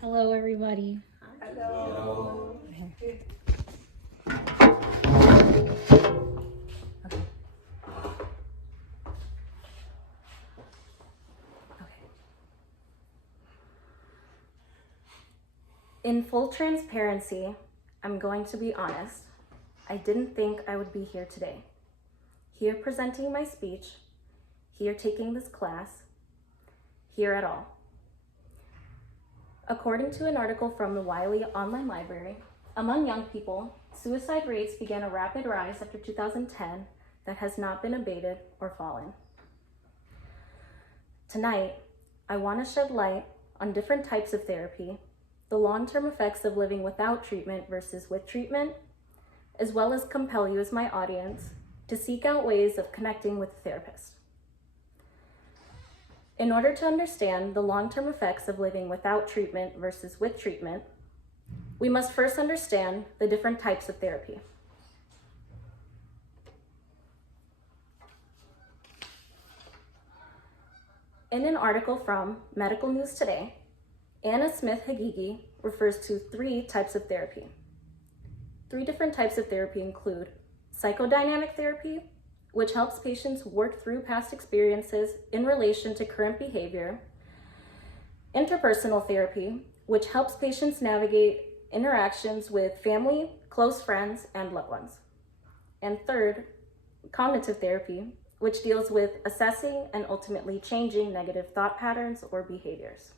Hello, everybody. Hello. Okay. In full transparency, I'm going to be honest. I didn't think I would be here today. Here presenting my speech, here taking this class, here at all. According to an article from the Wiley Online Library, among young people, suicide rates began a rapid rise after 2010 that has not been abated or fallen. Tonight, I want to shed light on different types of therapy, the long-term effects of living without treatment versus with treatment, as well as compel you as my audience to seek out ways of connecting with a therapist. In order to understand the long-term effects of living without treatment versus with treatment, we must first understand the different types of therapy. In an article from Medical News Today, Anna Smith-Hagigi refers to 3 types of therapy. 3 different types of therapy include psychodynamic therapy, which helps patients work through past experiences in relation to current behavior, interpersonal therapy, which helps patients navigate interactions with family, close friends, and loved ones. And third, cognitive therapy, which deals with assessing and ultimately changing negative thought patterns or behaviors.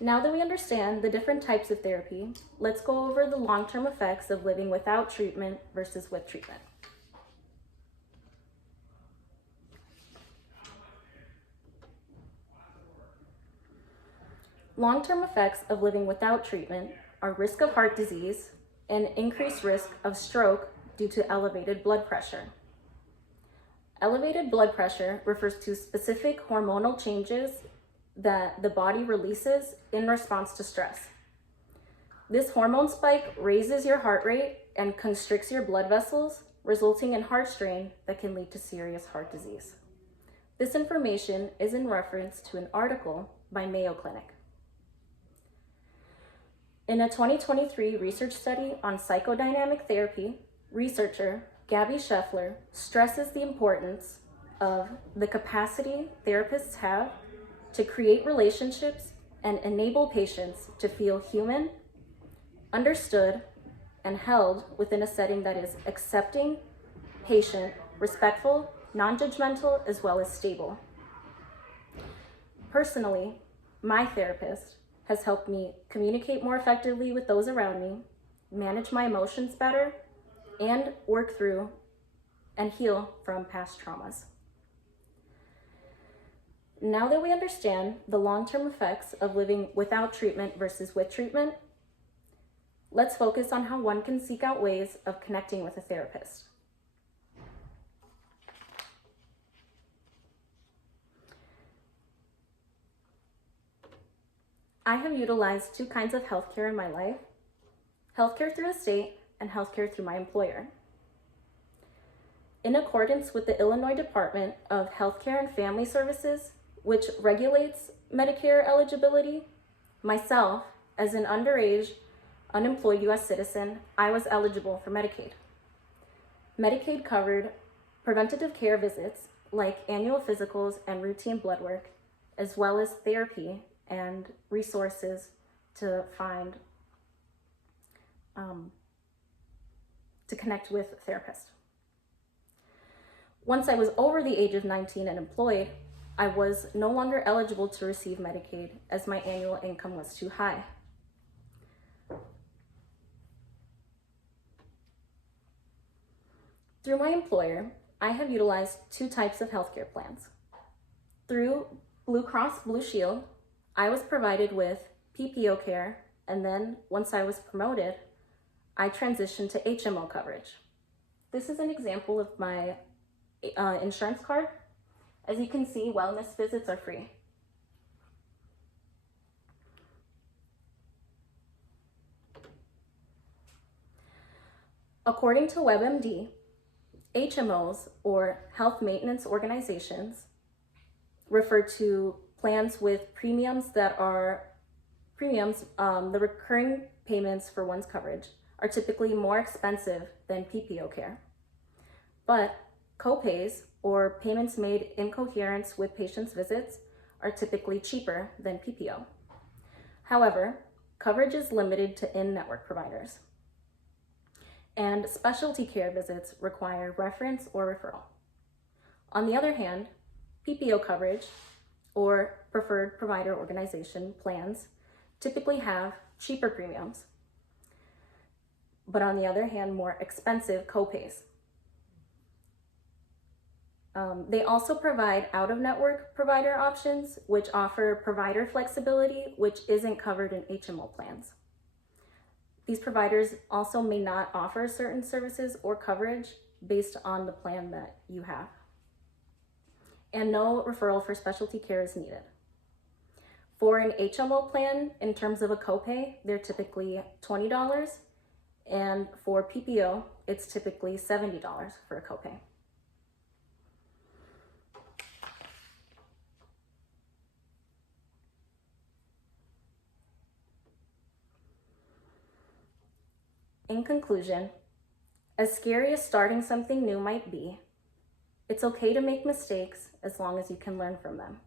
Now that we understand the different types of therapy, let's go over the long-term effects of living without treatment versus with treatment. Long-term effects of living without treatment are risk of heart disease and increased risk of stroke due to elevated blood pressure. Elevated blood pressure refers to specific hormonal changes that the body releases in response to stress. This hormone spike raises your heart rate and constricts your blood vessels, resulting in heart strain that can lead to serious heart disease. This information is in reference to an article by Mayo Clinic. In a 2023 research study on psychodynamic therapy, researcher Gabby Scheffler stresses the importance of the capacity therapists have to create relationships and enable patients to feel human, understood, and held within a setting that is accepting, patient, respectful, non-judgmental, as well as stable. Personally, my therapist has helped me communicate more effectively with those around me, manage my emotions better, and work through and heal from past traumas. Now that we understand the long-term effects of living without treatment versus with treatment, let's focus on how one can seek out ways of connecting with a therapist. I have utilized 2 kinds of healthcare in my life: healthcare through the state and healthcare through my employer. In accordance with the Illinois Department of Healthcare and Family Services, which regulates Medicare eligibility, myself, as an underage, unemployed U.S. citizen, I was eligible for Medicaid. Medicaid covered preventative care visits like annual physicals and routine blood work, as well as therapy and resources to find, to connect with a therapist. Once I was over the age of 19 and employed, I was no longer eligible to receive Medicaid as my annual income was too high. Through my employer, I have utilized 2 types of healthcare plans. Through Blue Cross Blue Shield, I was provided with PPO care, and then once I was promoted, I transitioned to HMO coverage. This is an example of my insurance card. As you can see, wellness visits are free. According to WebMD, HMOs, or health maintenance organizations, refer to plans with premiums that are the recurring payments for one's coverage are typically more expensive than PPO care. But copays, or payments made in coherence with patients' visits, are typically cheaper than PPO. However, coverage is limited to in-network providers, and specialty care visits require reference or referral. On the other hand, PPO coverage, or preferred provider organization plans, typically have cheaper premiums, but on the other hand, more expensive copays. They also provide out-of-network provider options, which offer provider flexibility, which isn't covered in HMO plans. These providers also may not offer certain services or coverage based on the plan that you have. And no referral for specialty care is needed. For an HMO plan, in terms of a copay, they're typically $20, and for PPO, it's typically $70 for a copay. In conclusion, as scary as starting something new might be, it's okay to make mistakes as long as you can learn from them.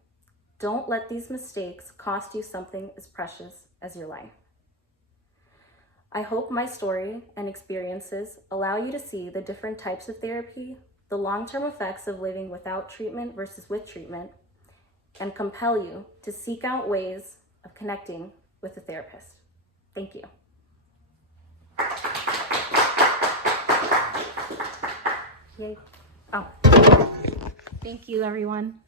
Don't let these mistakes cost you something as precious as your life. I hope my story and experiences allow you to see the different types of therapy, the long-term effects of living without treatment versus with treatment, and compel you to seek out ways of connecting with a therapist. Thank you. Yay. Oh. Thank you, everyone.